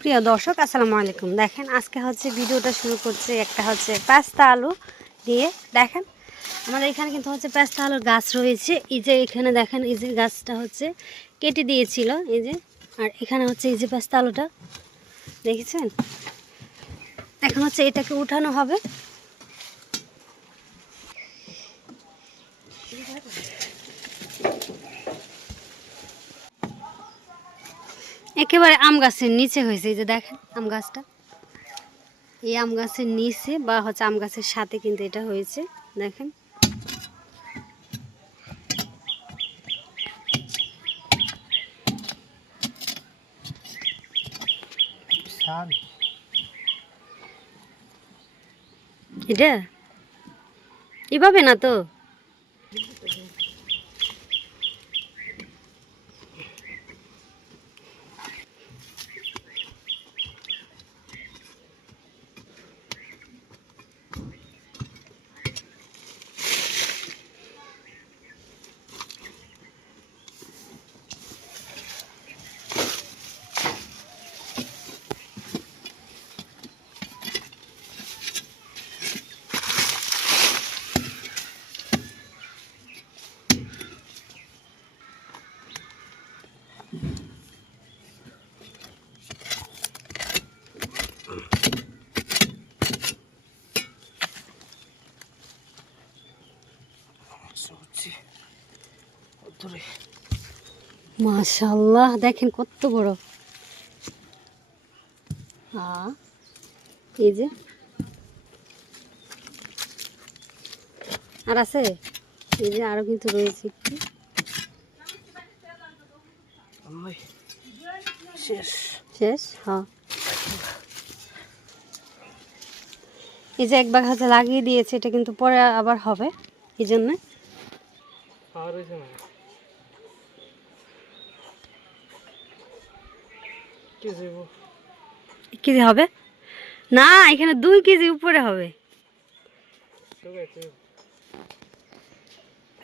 প্রিয় দর্শক আসসালামু আলাইকুম। দেখেন আজকে হচ্ছে ভিডিওটা শুরু করছে একটা হচ্ছে পেস্তা আলু দিয়ে। দেখেন আমাদের এখানে কিন্তু হচ্ছে পেস্তা আলুর গাছ রয়েছে। এই যে এখানে দেখেন এই যে গাছটা হচ্ছে কেটে দিয়েছিল এই যে, আর এখানে হচ্ছে এই যে পেস্তা আলুটা দেখেছেন। এখন হচ্ছে এটাকে উঠানো হবে। একেবারে আম গাছের নিচে হয়েছে। এই যে দেখেন আম গাছটা, এই আম গাছের নিচে বা হচ্ছে আম গাছের সাথে কিন্তু এটা হয়েছে। দেখেন এটা এভাবে না তো, মাশাআল্লাহ দেখেন কত বড়। হ্যাঁ এই যে আর আছে, এই যে আরো কিন্তু রয়েছে একটু। শেষ শেষ হ্যাঁ। এই যে এক ভাগ হাতে লাগিয়ে দিয়েছে, এটা কিন্তু পরে আবার হবে এই জন্য। কেজি হবে না, এখানে 2 কেজি উপরে হবে।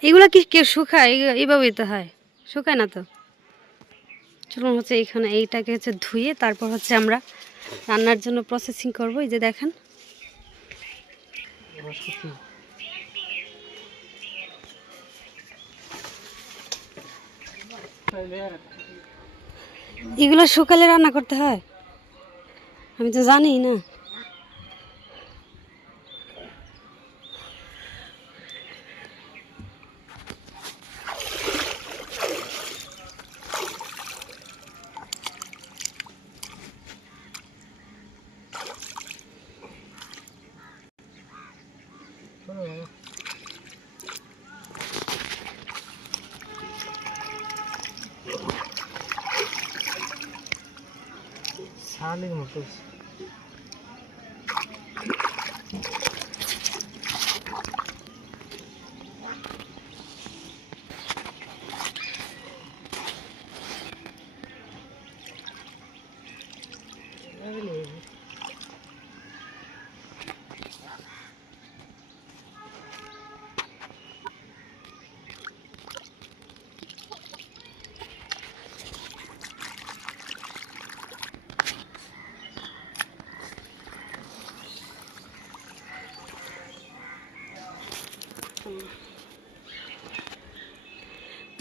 এগুলা কি কেউ শুকায়? এইভাবেই তো হয়, শুকায় না তো। চলুন হচ্ছে এখানে এইটাকে হচ্ছে ধুয়ে তারপর হচ্ছে আমরা রান্নার জন্য প্রসেসিং করব। এই যে দেখেন এগুলো শুকালে রান্না করতে হয়, আমি তো জানি না। শালির মতো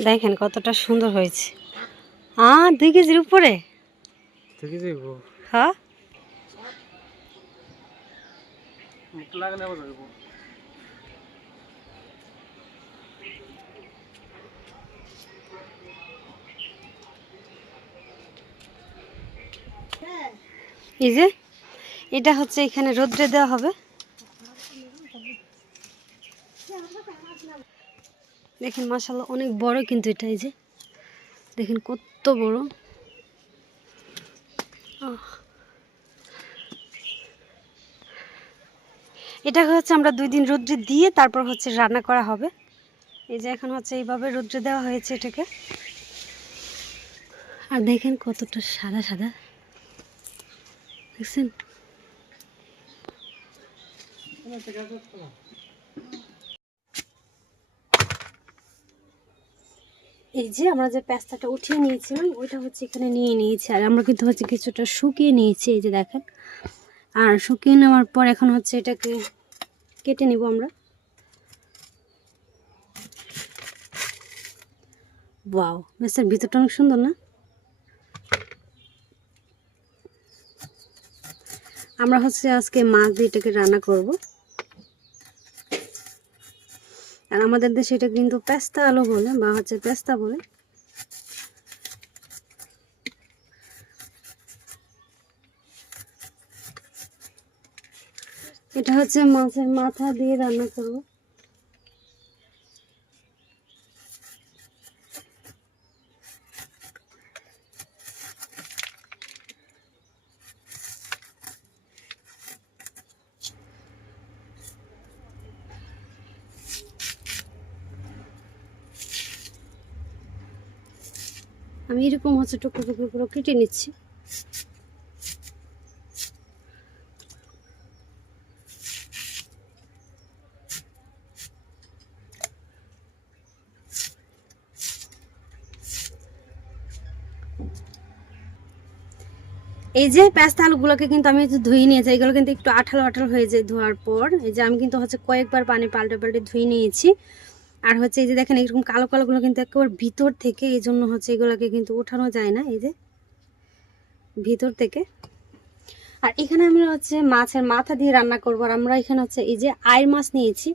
দেখেন কতটা সুন্দর হয়েছে। 2 কেজির উপরে। হ্যাঁ এই যে এটা হচ্ছে এখানে রোদ্রে দেওয়া হবে। দেখেন মাশাআল্লাহ অনেক বড় কিন্তু এটা। এই যে দেখেন কত বড়। এটা হচ্ছে আমরা 2 দিন রোদ্রে দিয়ে তারপর হচ্ছে রান্না করা হবে। এই যে এখন হচ্ছে এইভাবে রোদ্রে দেওয়া হয়েছে এটাকে। আর দেখেন কতটা সাদা সাদা, দেখছেন? এই যে আমরা যে পেস্তাটা উঠিয়ে নিয়েছিলাম ওইটা হচ্ছে এখানে নিয়ে নিয়েছি, আর আমরা কিন্তু হচ্ছে কিছুটা শুকিয়ে নিয়েছি, এই যে দেখেন। আর শুকিয়ে নেওয়ার পর এখন হচ্ছে এটাকে কেটে নিব আমরা। ওয়াও, বেশের ভিতরটা অনেক সুন্দর না? আমরা হচ্ছে আজকে মাছ দিয়ে এটাকে রান্না করব। আর আমাদের দেশে এটা কিন্তু পেস্তা আলু বলে বা হচ্ছে পেস্তা বলে। এটা হচ্ছে মাছের মাথা দিয়ে রান্না করব। আমি এরকম হচ্ছে টুকরো টুকরো করে কেটে নিচ্ছি। এই যে পেস্তা আলুগুলোকে কিন্তু আমি ধুয়ে নিয়েছি, এগুলো কিন্তু একটু আঠালো আঠালো হয়ে যায় ধোয়ার পর। এই যে আমি কিন্তু হচ্ছে কয়েকবার পানি পাল্টে পাল্টে ধুয়ে নিয়েছি। আর হচ্ছে এই যে দেখেন এরকম কালো কালোগুলো কিন্তু একেবারে ভিতর থেকে, এই জন্য হচ্ছে এগুলোকে কিন্তু উঠানো যায় না, এই যে ভিতর থেকে। আর এখানে আমরা হচ্ছে মাছের মাথা দিয়ে রান্না করবো। আর আমরা এখানে হচ্ছে এই যে আইড় মাছ নিয়েছি,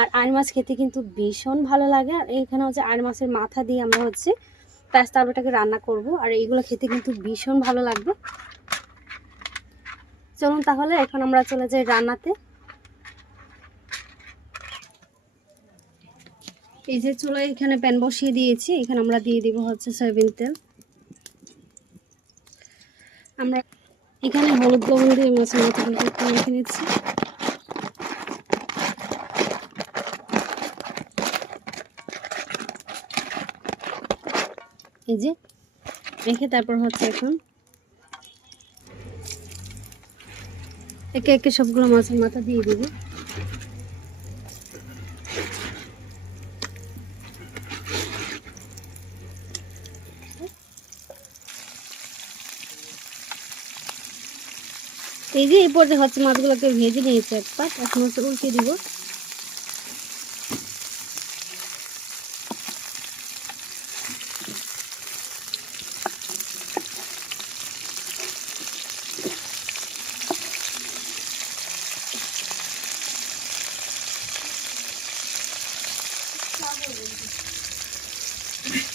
আর আইড় মাছ খেতে কিন্তু ভীষণ ভালো লাগে। আর এখানে হচ্ছে আইড় মাছের মাথা দিয়ে আমরা হচ্ছে পেস্তা আলুটাকে রান্না করব। আর এইগুলো খেতে কিন্তু ভীষণ ভালো লাগবে। চলুন তাহলে এখন আমরা চলে যাই রান্নাতে। এই যে চুলায় এখানে প্যান বসিয়ে দিয়েছি, এখানে আমরা দিয়ে দিব হচ্ছে সয়াবিন তেল। আমরা এখানে হলুদ লবণ দিয়ে মাছের মাথাগুলো একটু মেখে নিচ্ছি। এই যে মেখে তারপর হচ্ছে এখন একে একে সবগুলো মাছের মাথা দিয়ে দিব। এই যে এই পর্যায়ে হচ্ছে মাছগুলোকে ভেজে নিয়েছি এক পাশ, এখন হচ্ছে উল্টে দিব।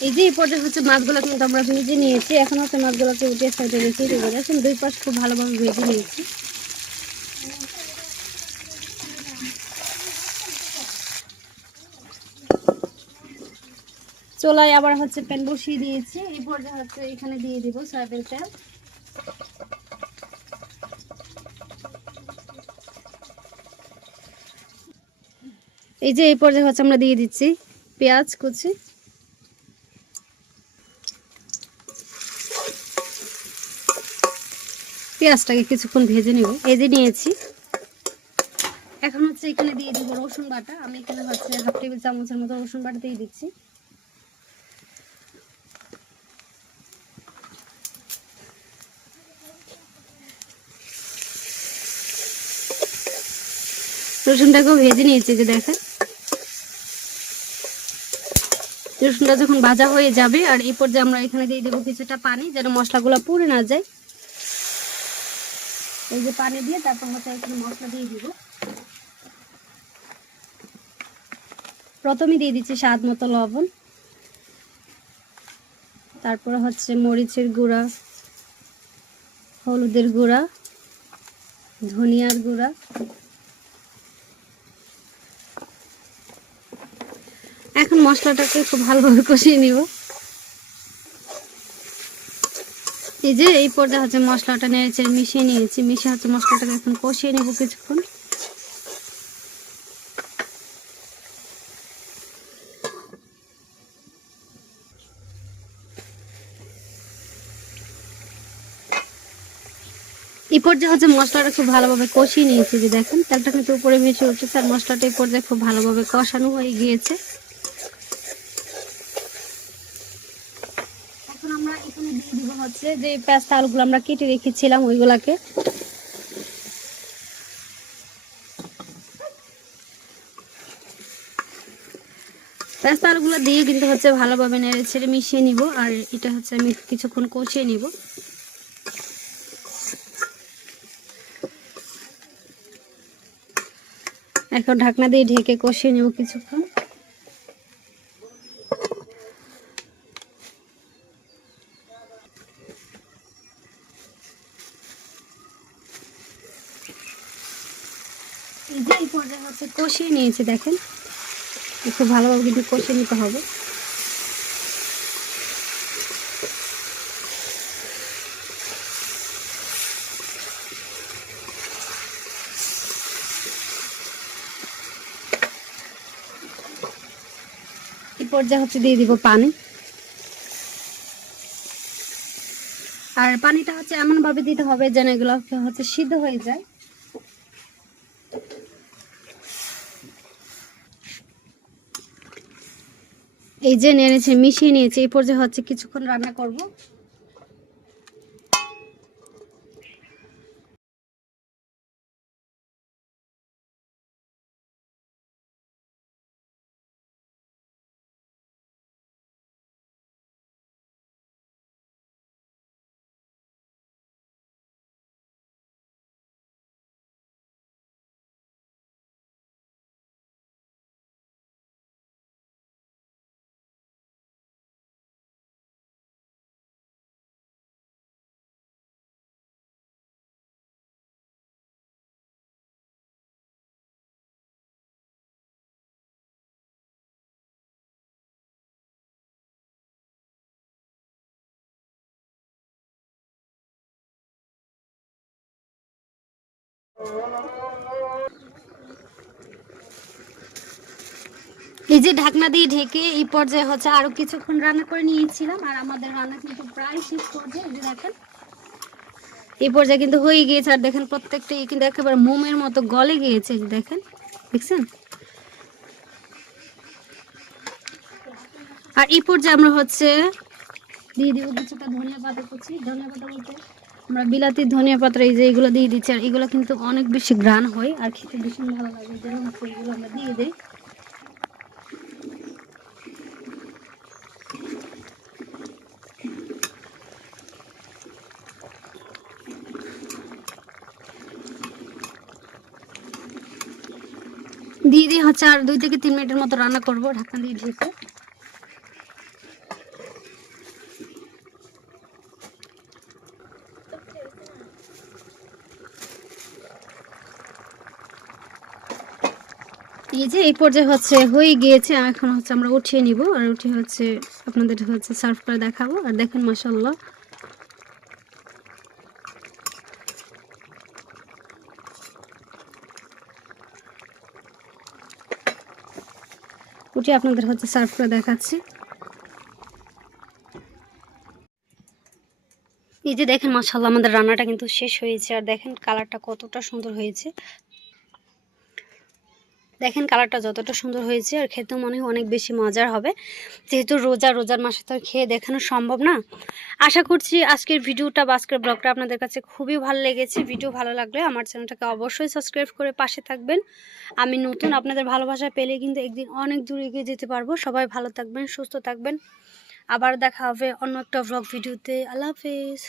এই যে এই পর্যায়ে হচ্ছে মাছগুলো কিন্তু আমরা ভেজে নিয়েছি, এখন হচ্ছে মাছগুলোকে উঠে সাইডে রেখে দেবো। দেখুন দুই পাশ খুব ভালোভাবে ভেজে নিয়েছি। চুলায় আবার হচ্ছে প্যান বসিয়ে দিয়েছি, এই পর্যায়ে হচ্ছে এখানে দিয়ে দিব সয়াবিন তেল। এই যে এই পর্যায়ে হচ্ছে আমরা দিয়ে দিচ্ছি পেঁয়াজ কুচি। পেঁয়াজটাকে কিছুক্ষণ ভেজে নেব। এই যে নিয়েছি, এখন হচ্ছে এখানে দিয়ে দিব রসুন বাটা। আমি এখানে হচ্ছে 1/2 টেবিল চামচের মতো রসুন বাটা দিয়ে দিচ্ছি। রসুনটাকেও ভেজে নিয়েছি, যে দেখেন রসুনটা যখন ভাজা হয়ে যাবে, আর এই পর্যায়ে আমরা এখানে দিয়ে দেবো কিছুটা পানি, যেন মশলাগুলো পুড়ে না যায়। এই যে পানি দিয়ে তারপর হচ্ছে এখানে মশলা দিয়ে দিব। প্রথমে দিয়ে দিচ্ছি স্বাদ মতো লবণ, তারপরে হচ্ছে মরিচের গুঁড়া, হলুদের গুঁড়া, ধনিয়ার গুঁড়া। এখন মশলাটাকে খুব ভালোভাবে কষিয়ে নিব। এই যে এই পর্যায়ে হচ্ছে মশলাটা নেড়েছে মিশিয়ে নিয়েছি, মিশিয়ে হচ্ছে মশলাটাকে এখন কষিয়ে নেব কিছুক্ষণ। এই পর্যায়ে হচ্ছে মশলাটা খুব ভালোভাবে কষিয়ে নিয়েছি, যে দেখেন তেলটা কিন্তু উপরে ভেসে উঠেছে আর মশলাটা এই পর্যায়ে খুব ভালোভাবে কষানো হয়ে গিয়েছে। এখন আমরা এখানে দিয়ে দিব হচ্ছে যে পেঁয়াজ আলুগুলো আমরা কেটে রেখেছিলাম ওইগুলাকে। পেঁয়াজ আলুগুলো দিয়ে কিন্তু হচ্ছে ভালোভাবে নেড়ে ছেড়ে মিশিয়ে নিব, আর এটা হচ্ছে আমি কিছুক্ষণ কষিয়ে নিব। এখন ঢাকনা দিয়ে ঢেকে কষিয়ে নেব কিছুক্ষণ। এই যে এই পর্যায়ে হচ্ছে কষিয়ে নিয়েছি, দেখেন খুব ভালোভাবে কিন্তু কষিয়ে নিতে হবে। এই পর্যায়ে হচ্ছে দিয়ে দিব পানি, আর পানিটা হচ্ছে এমন ভাবে দিতে হবে যেন এগুলো হচ্ছে সিদ্ধ হয়ে যায়। এই যে নেড়েছে মিশিয়ে নিয়েছে, এই পর্যায়ে হচ্ছে কিছুক্ষণ রান্না করব। এই যে ঢাকনা দিয়ে ঢেকে এই পর্যায়ে হচ্ছে আরো কিছুক্ষণ রান্না করে নিয়েছিলাম, আর আমাদের রান্না কিন্তু প্রায় শেষ পর্যায়ে। এই যে দেখেন এই পর্যায়ে কিন্তু হয়ে গিয়েছে, আর দেখেন প্রত্যেকটা কিন্তু একেবারে মোমের মতো গলে গিয়েছে। এই যে দেখেন, দেখছেন? আর এই পর্যায়ে আমরা হচ্ছে দিয়ে দিব কিছুটা ধনিয়া পাতা কুচি। ধনিয়া পাতা বলতে আমরা বিলাতি ধনিয়া পাতা, এই যে এগুলো দিয়ে দিচ্ছি, আর এগুলো কিন্তু অনেক বেশি ঘ্রাণ হয় আর খেতে ভীষণ ভালো লাগে, এই জন্য হচ্ছে এগুলো আমরা দিয়ে দিই। দিয়ে দিয়ে হচ্ছে আর 2 থেকে 3 মিনিটের মতো রান্না করব ঢাকনা দিয়ে ঢেকে। এই যে এই পর্যায়ে হচ্ছে হয়ে গিয়েছে, এখন হচ্ছে আমরা উঠিয়ে নিব, আর উঠিয়ে হচ্ছে আপনাদের হচ্ছে সার্ভ করে দেখাবো। আর দেখেন মাশাআল্লাহ উঠিয়ে আপনাদের হচ্ছে সার্ভ করে দেখাচ্ছি। এই যে দেখেন মাশাআল্লাহ আমাদের রান্নাটা কিন্তু শেষ হয়েছে, আর দেখেন কালারটা কতটা সুন্দর হয়েছে। দেখেন কালারটা যতটা সুন্দর হয়েছে, আর খেতেও মনে হয় অনেক বেশি মজার হবে। যেহেতু রোজার মাসে তো খেয়ে দেখানো সম্ভব না। আশা করছি আজকের ভিডিওটা বা আজকের ব্লগটা আপনাদের কাছে খুবই ভালো লেগেছে। ভিডিও ভালো লাগলে আমার চ্যানেলটাকে অবশ্যই সাবস্ক্রাইব করে পাশে থাকবেন। আমি নতুন, আপনাদের ভালোবাসা পেলে কিন্তু একদিন অনেক দূর এগিয়ে যেতে পারবো। সবাই ভালো থাকবেন, সুস্থ থাকবেন। আবার দেখা হবে অন্য একটা ব্লগ ভিডিওতে। আল্লাহ হাফেজ।